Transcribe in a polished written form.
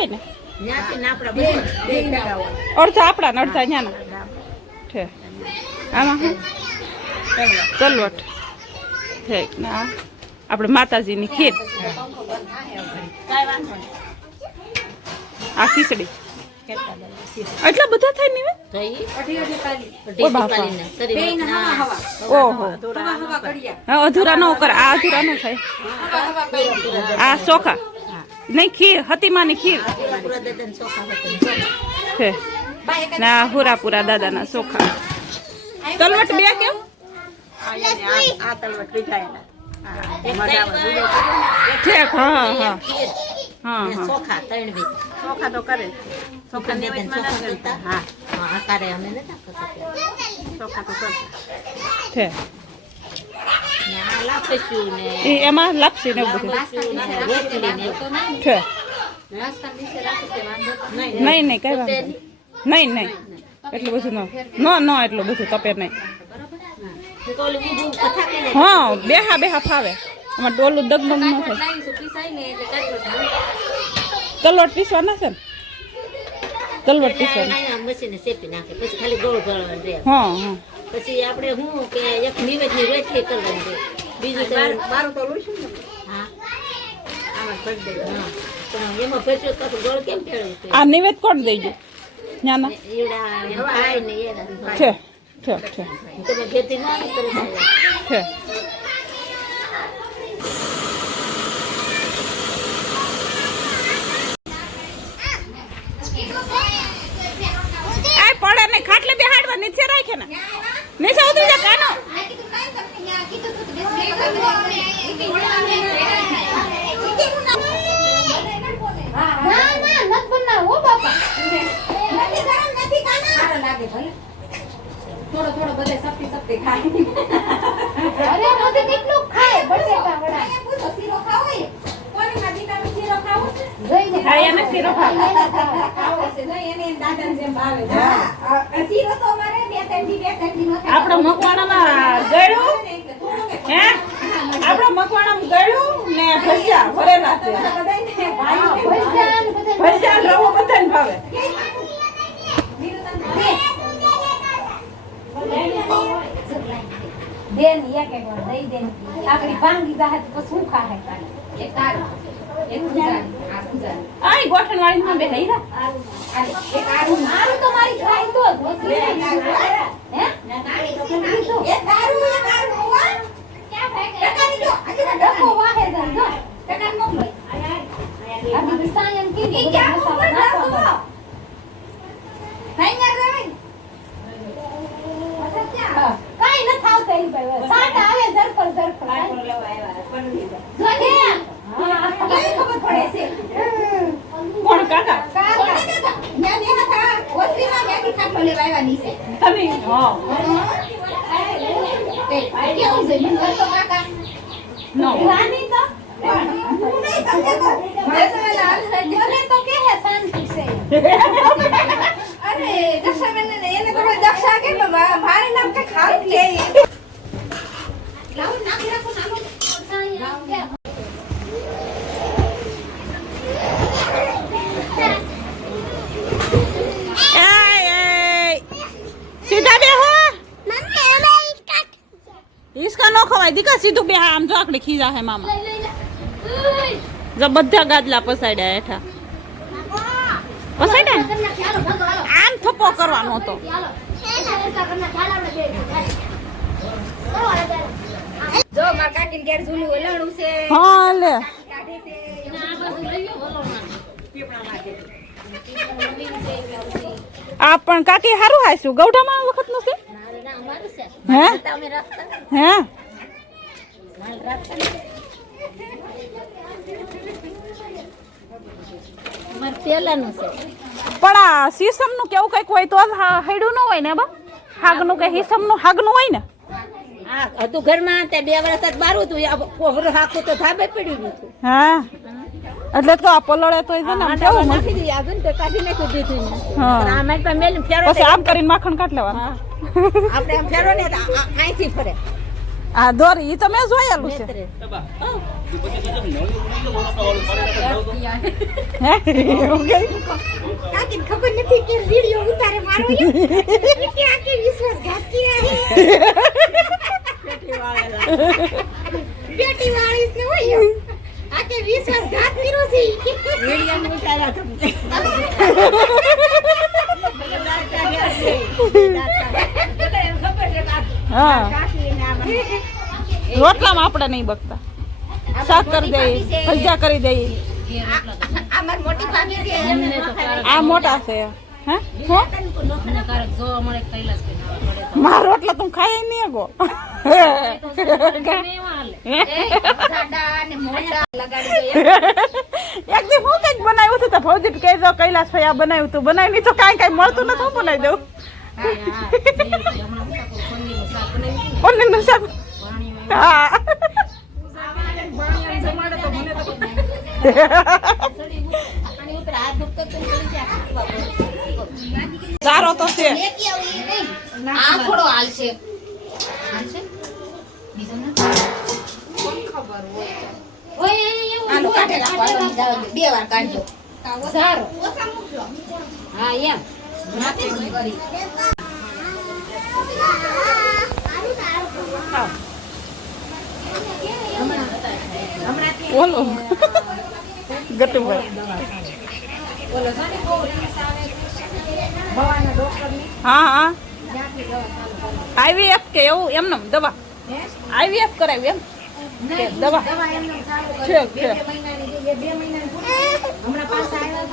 હોય ને અડધા આપણા ને અડધા ન્યાના છે આમાં ચલવટ ઠીક ના આપણે માતાજીની ખીર આ ખીચડી એટલા બધા થાય ને ઓહો હા અધૂરા નો કર આ અધૂરા નો થાય આ ચોખા નહીં ખીર હતીમાની ખીર છે ના હુરાપુરા દાદાના ચોખા તલવટ બે કેમ આ તલવટ વિજાયેલા ઠીક હા હા હા ચોખા ત્રણ બી ચોખા તો કરે ચોખા નિવેદમાં ના કરતા હા આકારે અમે નતા કરતા ચોખા તો કરતા છે આ લાપસ્યું ને એમાં લાપસી ને બધું છે નહીં નહીં કઈ વાત નહીં નહીં એટલું બધું ન એટલું બધું તપે નહીં હા બેહા ફાવે આમાં ડોલું દગમગ ન થાય તલવટ પીસવાના છે ને તલવટ પીસવાના મશીને શેપી નાખે પછી ખાલી ગોળ ગળવાનું રહે હા હા પછી આપણે હું કે એક નિવેદની રોટલી કરવાની છે બીજું મારું તો લઈશું ને હા આમાં કરી દે હા પણ એમાં ભેજો તો ગોળ કેમ ફેરવું છે આ નિવેદ કોણ દેજો નાના એવડા ખાય ને એ છે છે છે તમે ખેતી ના કરો છે આ પડે ને ખાટલે બેહાડવા નીચે રાખે ને નીચે ઉતરી જા કાનો થોડો થોડો બધે સપટી ખાય અરે મોદી કેટલું ખાય બટેટા વડા પૂછો શીરો ખાવો છે કોની માં દીકરાનો શીરો ખાવો છે જઈને આ એને શીરો ખાવો છે નહીં એને દાદાને જેમ ભાવે હા શીરો તો અમારે બે ત્રણ નો થાય આપણો મકવાણામાં ગળ્યું હે આપણો મકવાણામાં ગળ્યું ને ભજીયા ભરેલા છે ભજીયા રવો બધાને ભાવે દેન એક એક વાર દઈ દેન આપણી ભાંગી જાહે તો શું ખાહે એક તાર એક ગુજારી આ ગુજારી આઈ ગોઠણ વાળી માં બેહી રા એક આરું મારું તો મારી ખાઈ તો હે ના તારી તો એક દારૂ હોવા ક્યાં ભાઈ ટકાની જો આજે ડકો વાહે જાય જો ટકાન મોકલો આ બિસાયન કે ક્યાં મસાલા નાખો ભાઈ ના રેવી કાઈ ન થાવ કઈ ભાઈ સાટ આવે ઝરપર જોને હા કઈ ખબર પડે છે કોણ કાકા મે હતા ઓસરીમાં મેથી ખાટલો લેવા આવ્યા નીચે તમે હા તે કેવું છે મને તો કાકા નો રાની તો હું નહીં તમને તો મને તો કે હે શાંતિ છે અરે દક્ષા બેન ને એને તો દક્ષા કે મારે નામ કે ખાવ લે લાવ નામ રાખો નામ સીધા બેહો ઈસકા નો ખવાય દીકા સીધું બે આમ જો આકડી ખીજા હે મામા જો બધા ગાદલા પસાડ્યા હેઠા પસાડ્યા આમ થપ્પો કરવાનો હતો જો માર કાકીને ઘેર ઝૂલું ઓલણું છે હા લે કાઢે છે આ પણ કાકી હારું હાઈશું ગૌઢામાં વખત નું છે હે હે પેલાનું છે પણ આ સીસમ નું કેવું કઈક હોય તો હૈડું ન હોય ને બા હાગ નું કઈ સીસમ નું હાગ નું હોય ને હા હતું ઘરમાં તે 2 વર્ષ બારું હતું કોહરો હાકું તો ધાબે પડ્યું હતું હા એટલે તો આ પલળે તો છે ને આમ કેવું નાખી દીધી આગળ તો કાઢી નાખી દીધું હા. પણ આ મારી પાસે મેલી ફેરો પછી આમ કરીને માખણ કાઢ લેવાનું આપણે આમ ફેરો ને અહીંથી ફરે આ દોરી ઈ તો મેં જોયેલું છે નેત્રે. હે એવું કે? કાકીને ખબર નથી કે વિડિયો ઉતારે મારો કે આકે વિશ્વાસઘાત કર્યા પેટી વાળેલા. પેટી વાળીસ ને હોય આકે વિશ્વાસઘાત કર્યો છે વીડિયામાં ઉતાર્યા તમે. દાંત કાઢ્યા છે. દાંત કાઢ્યા. એટલે એમ ખબર છે કે આ હા કાકીને આમાં રોટલામાં આપણે નહીં બકતા શાક કરી દઈએ ભજીયા કરી દઈએ આ મારી મોટી ભાભી છે આ મોટા છે હે શું મારો રોટલા તું ખાય નહીં ગો જાડા ને મોટા લગાડી દે એક દી હું કઈક બનાવ્યું હતું તો ભૌજી કહી દો કૈલાસ ભાઈ આ બનાવ્યું તું બનાવી નહીં તો કાંઈ મળતું નથી હું બનાવી દઉં પનીરનું શાક હા અને ઉપર હાથ દુખતો તો ચડી જાય સારો તો છે લેકી આવું ઈ નહીં આ થોડો હાલશે બીજો ના કોણ ખબર હોય એવું આનો કાઢે રાખવાનો બે વાર કાઢજો સારો ઓછા મૂકજો હા એમ માથે કરી બોલો ગટુભાઈ બોલો સાને બહુ રીસ આવે ભવાના ડોક્ટર ની હા હા ત્યાંથી દવા ચાલુ કરો આઈવીએફ કે એવું એમને દવા આઈવીએફ કરાવી એમ કે દવા દવા એમને ચાલુ છે, કરી છે. 2 મહિનાની 2 મહિનાની હમણાં પાછા આવ્યા